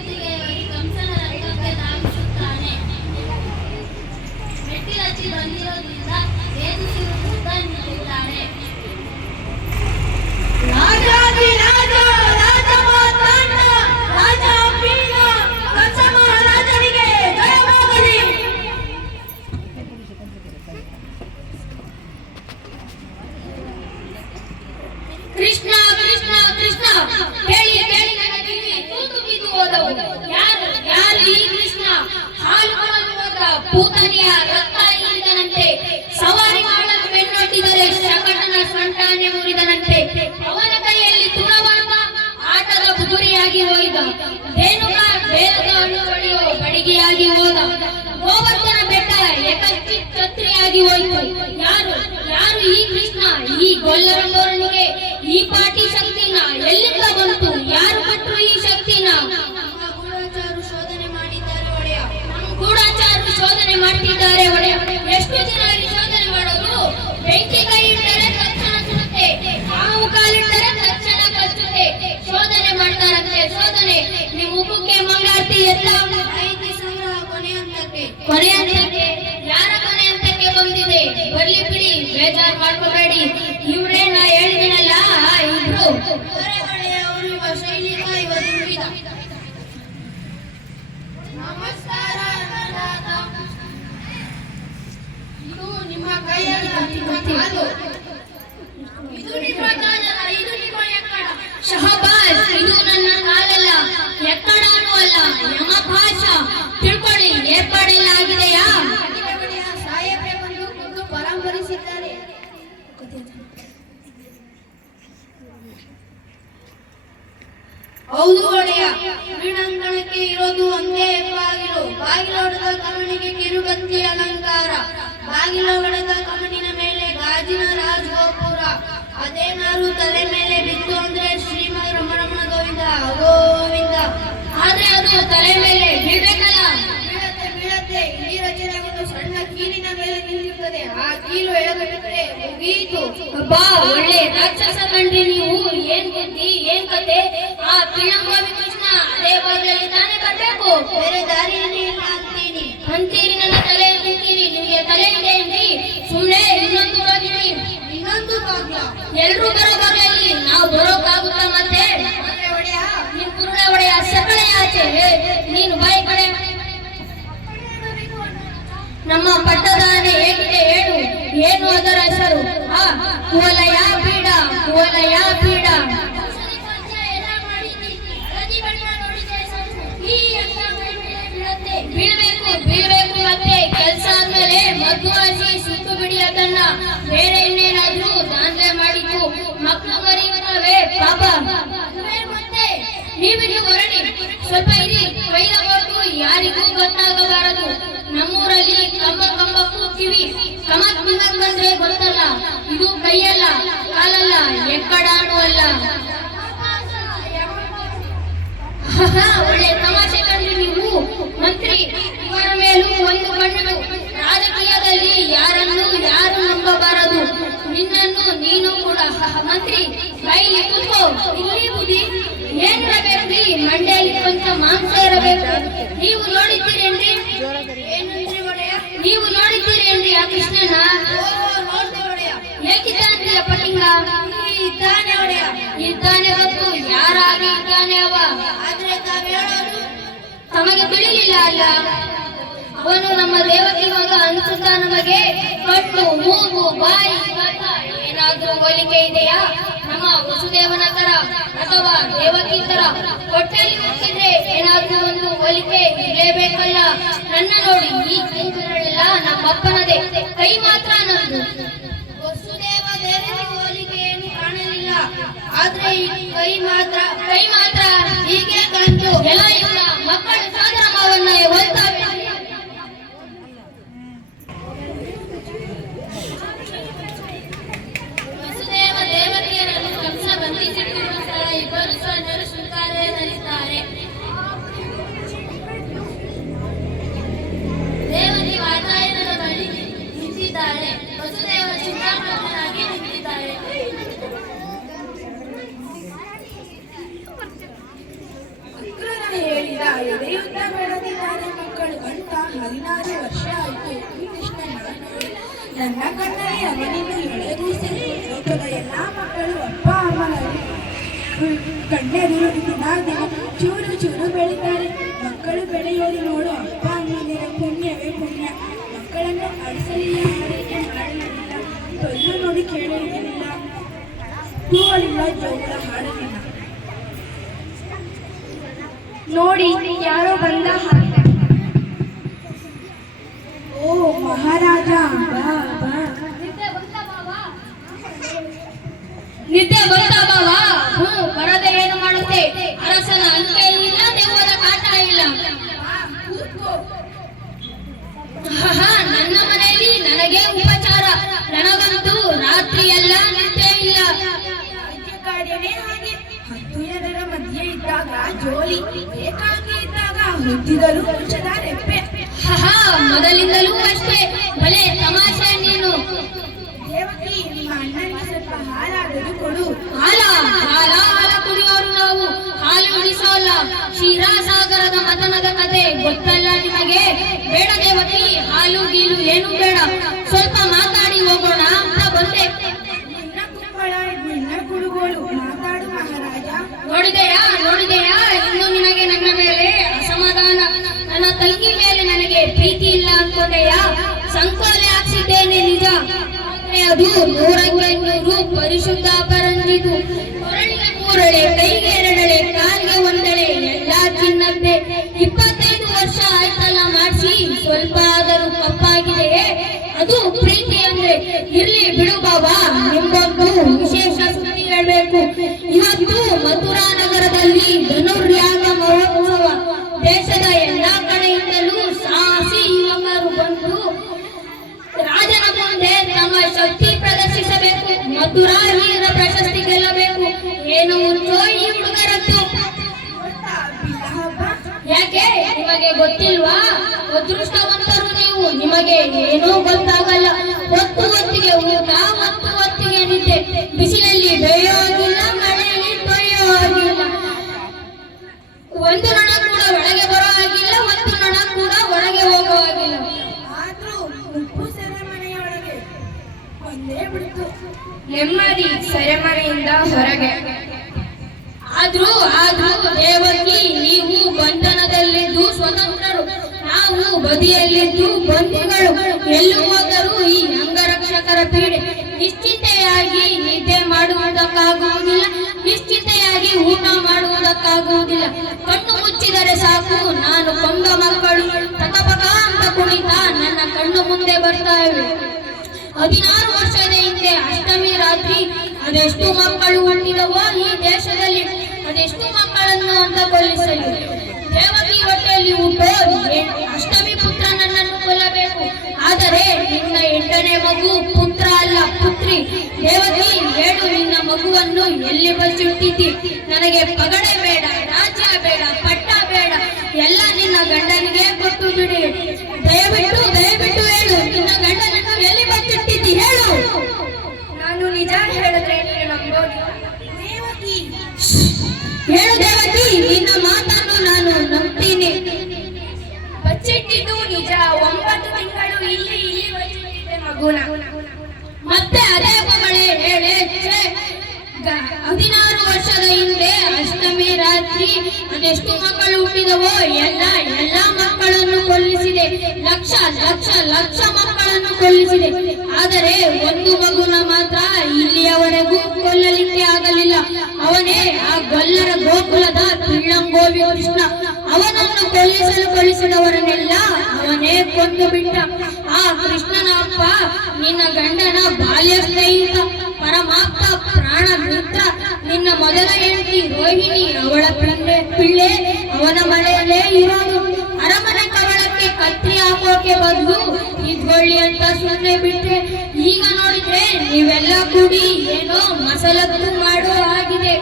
ಜಗತ್ತಿಗೆ ಕಂಸನ ರಂಗಕ್ಕೆ ಧಾವಿಸುತ್ತಾನೆ. ಮೆಟ್ಟಿಲಚ್ಚಿ ಬಂದಿರೋದ್ರಿಂದ ವೇದಿಸಿರು ಬುದ್ಧ ನಿಂತಿದ್ದಾನೆ. ಕೃಷ್ಣ ಕೃಷ್ಣ ಕೃಷ್ಣ ಕೇಳಿ ಕೇಳಿ ನನ್ನ ಕಿವಿ ತೂತು ಬಿದ್ದು ಹೋದವು. ಯಾರು ಈ ಕೃಷ್ಣ? ಹಾಲು ಕೊಡಲು ಹೋದ ಪೂತನಿಯ ರಕ್ತ ಹೀರಿದನಂತೆ, ಸವಾರಿ ಮಾಡಲು ಬೆನ್ನೊಡ್ಡಿದರೆ ಶಕಟನ ಸಂಟಾನೆ ಮುರಿದನಂತೆ, ಅವನ ಕೈಯಲ್ಲಿ ತುಳವಾದ ಆಟದ ಬುಗುರಿಯಾಗಿ ಹೋಯ್ದ, ಧೇನುಕ ಬೇಲದ ಹಣ್ಣು ಹೊಡೆಯೋ ಬಡಿಗೆಯಾಗಿ ಹೋದ, ಗೋವರ್ಧನ ಬೆಟ್ಟ ಏಕಕ್ಕಿ ಛತ್ರಿಯಾಗಿ ಹೋಯಿತು. ಯಾರು ಯಾರು ಈ ಕೃಷ್ಣ? ಈ ಗೊಲ್ಲರಂಗೋರನಿಗೆ ಈ ಪಾಟಿ ಶಕ್ತಿನ ಎಲ್ಲಿಂದ ಬಂತು? ಯಾರು ಕೊಟ್ಟರು ಈ ಶಕ್ತಿನ? ಗೂಢಚಾರರು ಶೋಧನೆ ಮಾಡಿದ್ದಾರೆ ಒಡೆಯ. ಗೂಢಚಾರರು ಶೋಧನೆ ಮಾಡ್ತಿದ್ದಾರೆ ಒಡೆಯ. ಎಷ್ಟು ದಿನ ಇಲ್ಲಿ ಶೋಧನೆ ಮಾಡೋದು? ಬೆಂಕಿ ಕೈ ಇಟ್ಟರೆ ತಕ್ಷಣ ಸುಡುತ್ತೆ, ಹಾವು ಕಾಲಿಟ್ಟರೆ ತಕ್ಷಣ ಕಚ್ಚುತ್ತೆ. ಶೋಧನೆ ಮಾಡ್ತಾರಂತೆ ಶೋಧನೆ. ನೀವು ಮುಖಕ್ಕೆ ಮಂಗಾರ್ತಿ ಎಲ್ಲ ಮಾಹಿತಿ ಸಂಗ್ರಹ ಕೊನೆ ಹಂತಕ್ಕೆ. ಯಾರ ಕೊನೆ ಹಂತಕ್ಕೆ ಬಂದಿದೆ? ಬರ್ಲಿ ಬಿಡಿ, ಬೇಜಾರು ಮಾಡ್ಕೋಬೇಡಿ. ಇವ್ರೇ ನಾ ಹೇಳಿದಿನಲ್ಲ ಇಬ್ರು. ಅವರು ಇವ ಶೈಲಿಕ ಇವ ದುರ್ವಿಧ. ನಮಸ್ಕಾರ ಅನ್ನದಾತ. ಇದು ನಿಮ್ಮ ಕೈಯಲ್ಲಿ ಕಾಲು. ಇದು ನಿಮ್ಮ ಕಾಲಲ್ಲ, ಇದು ನಿಮ್ಮ ಎಕ್ಕಡ. ಶಹಬಾಜ್, ಇದು ನನ್ನ ಕಾಲಲ್ಲ, ಎಕ್ಕಡನೂ ಅಲ್ಲ, ಯಮಭಾಷ. ತಿಳ್ಕೊಳ್ಳಿ, ಏರ್ಪಾಡೆಲ್ಲಾಗಿದೆಯಾ? ಸಾಹೇಬ್ರೆ ಬಂದು ಖುದ್ದು ಪರಾಮರಿಸಿದ್ದಾರೆ. ಹೌದು ಒಡೆಯ. ಕ್ರೀಡಾಂಗಣಕ್ಕೆ ಇರೋದು ಒಂದೇ ಬಾಗಿಲು. ಬಾಗಿಲೊಡೆದ ಕಮಣಿಗೆ ಕಿರುಗತ್ತಿ ಅಲಂಕಾರ. ಬಾಗಿಲೊಡೆದ ಕಮಣಿನ ಮೇಲೆ ಗಾಜಿನ ರಾಜಗೋಪುರ. ಅದೇನಾರು ತಲೆ ಮೇಲೆ ಬಿತ್ತು ಅಂದ್ರೆ ಶ್ರೀಮದ್ ರಮಣಮ್ಮ ಗೋವಿಂದ ಗೋವಿಂದ. ಆದ್ರೆ ಅದು ತಲೆ ಮೇಲೆ ಬೀಳ್ಬೇಕಲ್ಲ. ಬೀಳತ್ತೆ. ಇಡೀ ರಚನೆ ಒಂದು ಸಣ್ಣ ಕೀಲಿನ ಮೇಲೆ ನಿಂತಿರುತ್ತದೆ. ಆ ಕೀಲು ಎಳೆದುಬಿಟ್ಟರೆ ಮುಗೀತು. ಅಬ್ಬಾ, ಒಳ್ಳೆ ರಾಕ್ಷಸ ಕಂಡ್ರಿ ನೀವು. ಏನ್ ಬುದ್ಧಿ, ಏನ್ ಕತೆ? ಆ ಪಿಳಂಗೋವಿ ಕೃಷ್ಣ ಅದೇ ಬಾಗಿಲಲ್ಲಿ ತಾನೇ ಬರ್ಬೇಕು. ಬೇರೆ ದಾರಿಯನ್ನೇ ಇಲ್ಲ ಅಂತೀನಿ. ಅಂತೀರಿ, ನನ್ನ ತಲೆ ತಿಂತೀರಿ. ನಿಮಗೆ ತಲೆ ಇದೆ ಏನ್ರಿ? ಸುಮ್ಮನೆ ಇನ್ನೊಂದು ಬಾಗಿಲಿ, ಇನ್ನೊಂದು ಬಾಗ್ಲ. ಎಲ್ರೂ ಬರೋ ಬಾಗಿಲಲ್ಲಿ ನಾವು ಬರೋಕ್ಕಾಗುತ್ತಾ ಮತ್ತೆ? ಒಡೆಯ ನೀನ್ ಕುರುಡೆ ಒಡೆಯ, ಸಕಳೆ ಆಚೆ. ನೀನು ಬಾಯಿ ಕಡೆ. ನಮ್ಮ ಪಟ್ಟದ ಆನೆ ಹೇಗಿದೆ ಹೇಳು? ಏನು ಅದರ ಹೆಸರು? ಕುವಲಯ ಪೀಡ, ಕುವಲಯ ಪೀಡ. ಬೀಳ್ಬೇಕು ಬೀಳ್ಬೇಕು. ಮತ್ತೆ ಕೆಲಸ ಆದ್ಮೇಲೆ ಮದ್ದು ಹಚ್ಚಿ ಸುತ್ತು ಬಿಡಿ ಅದನ್ನ. ಬೇರೆ ಇನ್ನೇನಾದ್ರೂ ದಾಂಧಲೆ ಮಾಡಿದ್ದು ಮಕ್ಕಳು ಮರಿಯುತ್ತವೆ ಪಾಪ. ಮತ್ತೆ ನೀವಿಲ್ಲಿ ಹೊರಡಿ, ಸ್ವಲ್ಪ ಇರಿ. ಕೈದ ಕೊಟ್ಟು ಯಾರಿಗೂ ಗೊತ್ತಾಗಬಾರದು. ನಮ್ಮೂರಲ್ಲಿ ಕಂಬಕ್ಕೂ ಕಿವಿ. ಕಮಕ್ ನಿಮಕ್ ಬಂದ್ರೆ ಗೊತ್ತಲ್ಲ, ಇದು ಕೈಯಲ್ಲ, ಕಾಲಲ್ಲ, ಎಕ್ಕಡಾಣು ಅಲ್ಲ. ಒಳ್ಳೆ ತಮಾಷೆ ಕಂಡ್ರಿ ನೀವು. ಮಂತ್ರಿ, ಇವರ ಮೇಲೂ ಒಂದು ಕಣ್ಣು. ರಾಜಕೀಯದಲ್ಲಿ ಯಾರನ್ನು ಯಾರು ನಂಬಬಾರದು. ನಿನ್ನನ್ನು ನೀನು ಕೂಡ. ಮಂತ್ರಿ, ಕೈಲಿ ಕೂತ್ಕೋ. ಇಲ್ಲಿ ಬುದ್ಧಿ ಏನಿರಬೇಕ್ರಿ? ಮಂಡ್ಯಲ್ಲಿ ಕೊಂಚ ಮಾಂಸ ಇರಬೇಕು. ನೀವು ನೋಡಿದ್ದೀರೇನ್ರಿ? ನೀವು ನೋಡಿದ್ದೀರೇನ್ರಿ ಆ ಕೃಷ್ಣನ? ಹೇಗಿದ್ದಾನ್ರಿ ಆ ಪಟ್ಟಿಂಗ? ಇದ್ದಾನೆ ಒಡೆಯ. ಇದ್ದಾನೆ ಗೊತ್ತು, ಯಾರಾಗಿ ಇದ್ದಾನೆ ಅವ. ಆದ್ರೆ ತಾವ್ ಹೇಳೋದು ತಮಗೆ ತಿಳಿಲಿಲ್ಲ ಅಲ್ಲ? ಅವನು ನಮ್ಮ ದೇವಕಿ ಮಗ ಅನ್ಸುತ್ತಾ ನಮಗೆ? ಕಣ್ಣು, ಮೂಗು, ಬಾಯಿ, ಕಥ ಏನಾದ್ರೂ ಹೋಲಿಕೆ ಇದೆಯಾ? ನಮ್ಮ ವಸುದೇವನ ತರ ಅಥವಾ ದೇವಕಿ ತರ ಹೊಟ್ಟೆಯಲ್ಲಿ ಹುಟ್ಟಿದ್ರೆ ಏನಾದ್ರೂ ಒಂದು ಹೋಲಿಕೆ ಇರಲೇಬೇಕಲ್ಲ. ನನ್ನ ನೋಡಿ, ಈ ಕಿಂಚುಗಳೆಲ್ಲ ನಮ್ಮಪ್ಪನದೇ, ಕೈ ಮಾತ್ರ ನನ್ನದು. ವಸುದೇವ ದೇವರಿಗೆ ಹೋಲಿಕೆಯನ್ನು ಕಾಣಲಿಲ್ಲ. ಆದ್ರೆ ಈ ಕೈ ಮಾತ್ರ ಹೀಗೆ ಕಂಡು ಎಲ್ಲ ಇಲ್ಲ. ಮಕ್ಕಳು ಸೋದರ ಮಾವನ್ನ ಹೋಲ್ತಾವೆ. ವಸುದೇವ ದೇವಕಿಯರನ್ನು ಕಂಸ ಬಂಧಿಸಿಟ್ಟಿರುವ ಸ್ಥಳ ಇಬ್ಬರು ಸ್ವರ್ಣರು ಶೃಂಗಾರದಲ್ಲಿದ್ದಾರೆ. ದೇವಕಿ ವಾತಾಯನದ ಬಳಿ ನಿಂತಿದ್ದಾಳೆ. ವಸುದೇವ ಚಿಂತಾಮಗ್ನನಾಗಿ ನಿಂತಿದ್ದಾಳೆ. ಎದೆಯುದ್ದ ಬೆಳೆದಿದ್ದಾರೆ ಮಕ್ಕಳು ಅಂತ 16 ವರ್ಷ ಆಯಿತು ಈ ಕೃಷ್ಣನ ನೋಡಿ. ನನ್ನ ಕಣ್ಣಲ್ಲಿ ಅವನಿನ್ನು ಎಳೆದೂಸಿ ಲೋಕದ ಎಲ್ಲ ಮಕ್ಕಳು ಅಪ್ಪ ಅಮ್ಮನಲ್ಲಿ ಕಣ್ಣೆದುರು ದಿನ ದಿನ ಚೂರು ಚೂರು ಬೆಳೀತಾರೆ. ಮಕ್ಕಳು ಬೆಳೆಯೋದು ನೋಡು ಅಪ್ಪ ಅಮ್ಮನಿರ ಪುಣ್ಯವೇ ಪುಣ್ಯ. ಮಕ್ಕಳನ್ನು ಅಡಿಸಲಿಲ್ಲ, ಆರೈಕೆ ಮಾಡಲಿಲ್ಲ, ತೊಯ್ಲು ನೋಡಿ ಕೇಳಲಿಲ್ಲ, ತೂವಲಿಲ್ಲ, ಜೋಗಳ ಹಾಡಲಿಲ್ಲ. ನೋಡಿ ಯಾರೋ ಬಂದ ಹಾಗೆ. ಓ ಮಹಾರಾಜ, ಬಾ ಬಾ. ನಿದ್ದೆ ಬಂತ ಬಾವಾ? ಬರದೆ ಏನು ಮಾಡುತ್ತೆ? ಅರಸನ ಅಂಕೆ ಇಲ್ಲ, ದೆವ್ವದ ಕಾಟ ಇಲ್ಲ. ನನ್ನ ಮನೆಯಲ್ಲಿ ನನಗೆ ಉಪಚಾರ, ನನಗಂತೂ ರಾತ್ರಿ ಎಲ್ಲ ನಿದ್ದೆ ಇಲ್ಲ. ರಾಜ್ಯ ಕಾರ್ಯನೇ ಹಾಗೆ. 10 ಜನರ ಮಧ್ಯೆ ಇದ್ದಾಗ ಜೋಲಿ, ಏಕಾಂಗಿ ಇದ್ದಾಗ ಹುಟ್ಟಿದರು ಹುಚ್ಚದ ರೆಪ್ಪೆ. ಮೊದಲಿಂದಲೂ ಅಷ್ಟೇ, ಭಲೆ ತಮಾಷೆ ನೀನು. ದೇವಕಿ, ನಿಮ್ಮ ಅಣ್ಣನಿಗೆ ಸ್ವಲ್ಪ ಹಾಲಾದರೂ ಕೊಡು. ಹಾಲ ಹಾಲ ಹಾಲ ಕುಡಿಯೋರು ನಾವು, ಹಾಲು ಉಳಿಸೋಲ್ಲ. ಕ್ಷೀರಾಸಾಗರದ ಮತನದ ಕತೆ ಗೊತ್ತಲ್ಲ ನಿಮಗೆ? ಬೇಡ ದೇವಕಿ, ಹಾಲು ಗೀಲು ಏನು ಬೇಡ, ಸ್ವಲ್ಪ ಮಾತಾಡಿ ಹೋಗೋಣ ಅಂತ ಬಂದೆ. ನಿನ್ನ ಕುಂಬಳ, ನಿನ್ನ ಕುಡುಗೋಲು, ಮಾತಾಡು ಮಹಾರಾಜ. ನೋಡಿದೆಯಾ ಇನ್ನು ನಿನಗೆ ನನ್ನ ಮೇಲೆ ಅಸಮಾಧಾನ, ನನ್ನ ತಂಗಿ ಮೇಲೆ ನನಗೆ ಪ್ರೀತಿ ಇಲ್ಲ ಅನ್ಕೋದೆಯಾ? ಸಂಕೋಲೆ ಹಾಕ್ಸಿದ್ದೇನೆ ನಿಜ, ಆದ್ರೆ ಅದು 100ಕ್ಕೆ 100 ಪರಿಶುದ್ಧ ಅಪರಂಜಿದು. ಕೊರಳಿಗೆ 3 ಕೈಗೆ 2 ಕಾಲಿಗೆ 1 ಎಲ್ಲ ಚಿನ್ನದ್ದೇ. 25 ವರ್ಷ ಆಯ್ತಲ್ಲ ಮಾಡಿಸಿ, ಸ್ವಲ್ಪ ಆದರೂ ಕಪ್ಪಾಗಿದೆಯೇ? ಅದು ಪ್ರೀತಿ ಅಂದ್ರೆ. ಇರ್ಲಿ ಬಿಡು ಬಾಬಾ, ನಿಮ್ಗೊಂದು ವಿಶೇಷ ಸುದ್ದಿ ಹೇಳ್ಬೇಕು. ಇವತ್ತು ಮಥುರಾ ನಗರದಲ್ಲಿ ಧನುರ್ಯಾಗ ಮಹೋತ್ಸವ. ದೇಶದ ಎಲ್ಲಾ ಕಡೆಯಿಂದಲೂ ಸಾಹಸಿ ಯುವಕರು ಬಂದು ರಾಜನ ಮುಂದೆ ತಮ್ಮ ಶಕ್ತಿ ಪ್ರದರ್ಶಿಸಬೇಕು, ಮಥುರಾ ವೀರ ಪ್ರಶಸ್ತಿ ಗೆಲ್ಲಬೇಕು. ಏನು ಹುಚ್ಚೋ ಈ ಹುಡುಗರದ್ದು? ಗೊತ್ತಾ ಬಿಲ್ಲ ಹಬ್ಬ? ಯಾಕೆ ನಿಮಗೆ ಗೊತ್ತಿಲ್ವಾ? ಅದೃಷ್ಟವಂತರು ನೀವು, ನಿಮಗೆ ಏನೂ ಗೊತ್ತಾಗಲ್ಲ. ಹೊತ್ತಿಗೆ ಊಟ, ಹೊತ್ತಿಗೆ ನಿದ್ದೆ. ಬಿಸಿಲಲ್ಲಿ ಬೇಯೋ ಆಗಿಲ್ಲ, ಮಳೆಯಲ್ಲಿ ತೊಯ್ಯೋ ಆಗಿಲ್ಲ. ಒಂದು ನೊಣ ಕೂಡ ಒಳಗೆ ಬರೋ ಆಗಿಲ್ಲ, ಒಂದು ನೊಣ ಕೂಡ ಹೊರಗೆ ಹೋಗೋ ಆಗಿಲ್ಲ. ಆದ್ರೂ ಉಪ್ಪು ಸೆರೆಮನೆಯೊಳಗೆ ಒಂದೇ ಬಿಡ್ತು. ನೆಮ್ಮದಿ ಸೆರೆಮನೆಯಿಂದ ಹೊರಗೆ. ಆದ್ರೂ ದೇವಕಿ, ನೀವು ಬಂಧನದಲ್ಲಿದ್ದು ಸ್ವತಂತ್ರರು, ನಾವು ಬದಿಯಲ್ಲಿದ್ದು ಬಂಧುಗಳು. ಎಲ್ಲೂ ಹೋದರೂ ಈ ಅಂಗರಕ್ಷಕರ ಪೀಡೆ. ನಿಶ್ಚಿಂತೆಯಾಗಿ ನಿದ್ದೆ ಮಾಡುವುದಕ್ಕಾಗುವುದಿಲ್ಲ, ನಿಶ್ಚಿಂತೆಯಾಗಿ ಊಟ ಮಾಡುವುದಕ್ಕಾಗುವುದಿಲ್ಲ. ಕಣ್ಣು ಮುಚ್ಚಿದರೆ ಸಾಕು, ನಾನು ಕೊಂದ ಮಕ್ಕಳು ಪಕಪಕ ಅಂತ ಕುಣಿತ ನನ್ನ ಕಣ್ಣು ಮುಂದೆ ಬರ್ತಾ ಇವೆ. 16 ವರ್ಷದ ಹಿಂದೆ ಅಷ್ಟಮಿ ರಾತ್ರಿ ಅದೆಷ್ಟು ಮಕ್ಕಳು ಹುಟ್ಟಿದವೋ ಈ ದೇಶದಲ್ಲಿ, ಅದೆಷ್ಟು ಮಕ್ಕಳನ್ನು ಅಂತ ಕೊಲ್ಲಿಸಲಿ. ದೇವಕಿ ಹೊಟ್ಟೆಯಲ್ಲಿ ಹುಟ್ಟೋ ಅಷ್ಟಮಿ ಪುತ್ರ ನನ್ನನ್ನು ಕೊಲ್ಲಬೇಕು. ಆದರೆ ನಿನ್ನ 8ನೇ ಮಗು ಪುತ್ರ ಅಲ್ಲ, ಪುತ್ರಿ. ದೇವಕಿ, ಹೇಳು, ನಿನ್ನ ಮಗುವನ್ನು ಎಲ್ಲಿ ಬಚ್ಚಿಟ್ಟಿದ್ದಿ? ನನಗೆ ಪಗಡೆ ಬೇಡ, ರಾಜ್ಯ ಬೇಡ, ಪಟ್ಟ ಬೇಡ, ಎಲ್ಲ ನಿನ್ನ ಗಂಡನಿಗೆ ಕೊಟ್ಟು ಬಿಡಿ. ದಯವಿಟ್ಟು ಹೇಳು, ನಿನ್ನ ಗಂಡನನ್ನು ಎಲ್ಲಿ ಬಚ್ಚಿಟ್ಟಿದ್ದಿ? ಹೇಳು. ನಾನು ನಿಜ ಹೇಳಿದ್ರೆ ನೀನು ನಂಬೋದಿಲ್ಲ. ದೇವಕಿ, ಹೇಳು ದೇವಕಿ, ನಿನ್ನ ಮಾತನ್ನು ನಾನು ನಂಬ್ತೀನಿ. ಬಚ್ಚಿಟ್ಟಿದ್ದು ನಿಜ. 9 ತಿಂಗಳು ಇಲ್ಲಿ ಬಚ್ಚಿಟ್ಟಿದ್ದೆ ಮಗುನ. ಮತ್ತೆ ಅದೇ ಮಗಳೇ ಹೇಳೆ. 16 ವರ್ಷದ ಹಿಂದೆ ಅಷ್ಟಮಿ ರಾತ್ರಿ ಅದೆಷ್ಟು ಮಕ್ಕಳು ಹುಟ್ಟಿದವೋ ಎಲ್ಲ ಮಕ್ಕಳನ್ನು ಕೊಲ್ಲಿಸಿದೆ. ಲಕ್ಷ ಮಕ್ಕಳನ್ನು ಕೊಲ್ಲಿಸಿದೆ. ಆದರೆ ಒಂದು ಮಗುನ ಮಾತ್ರ ಇಲ್ಲಿಯವರೆಗೂ ಕೊಲ್ಲಲಿಕ್ಕೆ ಆಗಲಿಲ್ಲ. ಅವನೇ ಆ ಗೊಲ್ಲರ ಗೋಕುಲದ ಪಿಳ್ಳಂಗೋವಿ ಕೃಷ್ಣ. ಅವನನ್ನು ಕೊಲ್ಲಿಸಲು ಕಳಿಸಿದವರನ್ನೆಲ್ಲ ಅವನೇ ಕೊಂದು ಬಿಟ್ಟ. ಆ ಕೃಷ್ಣನ ಅಪ್ಪ ನಿನ್ನ ಗಂಡನ ಬಾಲ್ಯ ಸ್ನೇಹಿತ, ಪರಮಾಪ್ತ, ಪ್ರಾಣ ಮಿತ್ರ. ನಿನ್ನ ಮೊದಲ ಹೆಂಡತಿ ರೋಹಿಣಿ, ಅವಳ ಪಿಳ್ಳೆ ಅವನ ಮನೆಯಲ್ಲೇ ಇರೋದು. ಅರಮನೆ ಕವಳಕ್ಕೆ ಕತ್ತಿ ಹಾಕೋಕೆ ಬದಲು ಇದ್ಗೊಳ್ಳಿ ಅಂತ ಸುಮ್ಮನೆ ಬಿಟ್ರೆ, ಈಗ ನೋಡಿದ್ರೆ ನೀವೆಲ್ಲ ಕೂಡಿ ಏನೋ ಮಸಲತ್ತು ಮಾಡೋ ಆಗಿದೆ.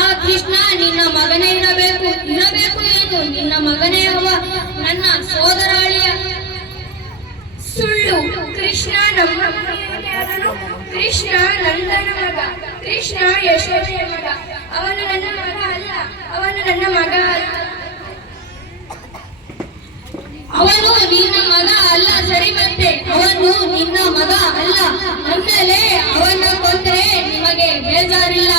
ಆ ಕೃಷ್ಣ ನಿನ್ನ ಮಗನೇ ಇರಬೇಕು ಏನು, ನಿನ್ನ ಮಗನೇ ಅವ, ನನ್ನ ಸೋದರಾಳಿಯ. ಸುಳ್ಳು. ಕೃಷ್ಣ ನಮ್ಮ ಮನೆಯಲ್ಲಿ ಆದನು. ಕೃಷ್ಣ ನಂದನ ಮಗ, ಕೃಷ್ಣ ಯಶೋದೆಯ ಮಗ. ಅವನು ನನ್ನ ಮಗ ಅಲ್ಲ. ನಿನ್ನ ಮಗ ಅಲ್ಲ ಅಂದಮೇಲೆ ಅವನ ಕೊಂದ್ರೆ ನಿಮಗೆ ಬೇಜಾರಿಲ್ಲ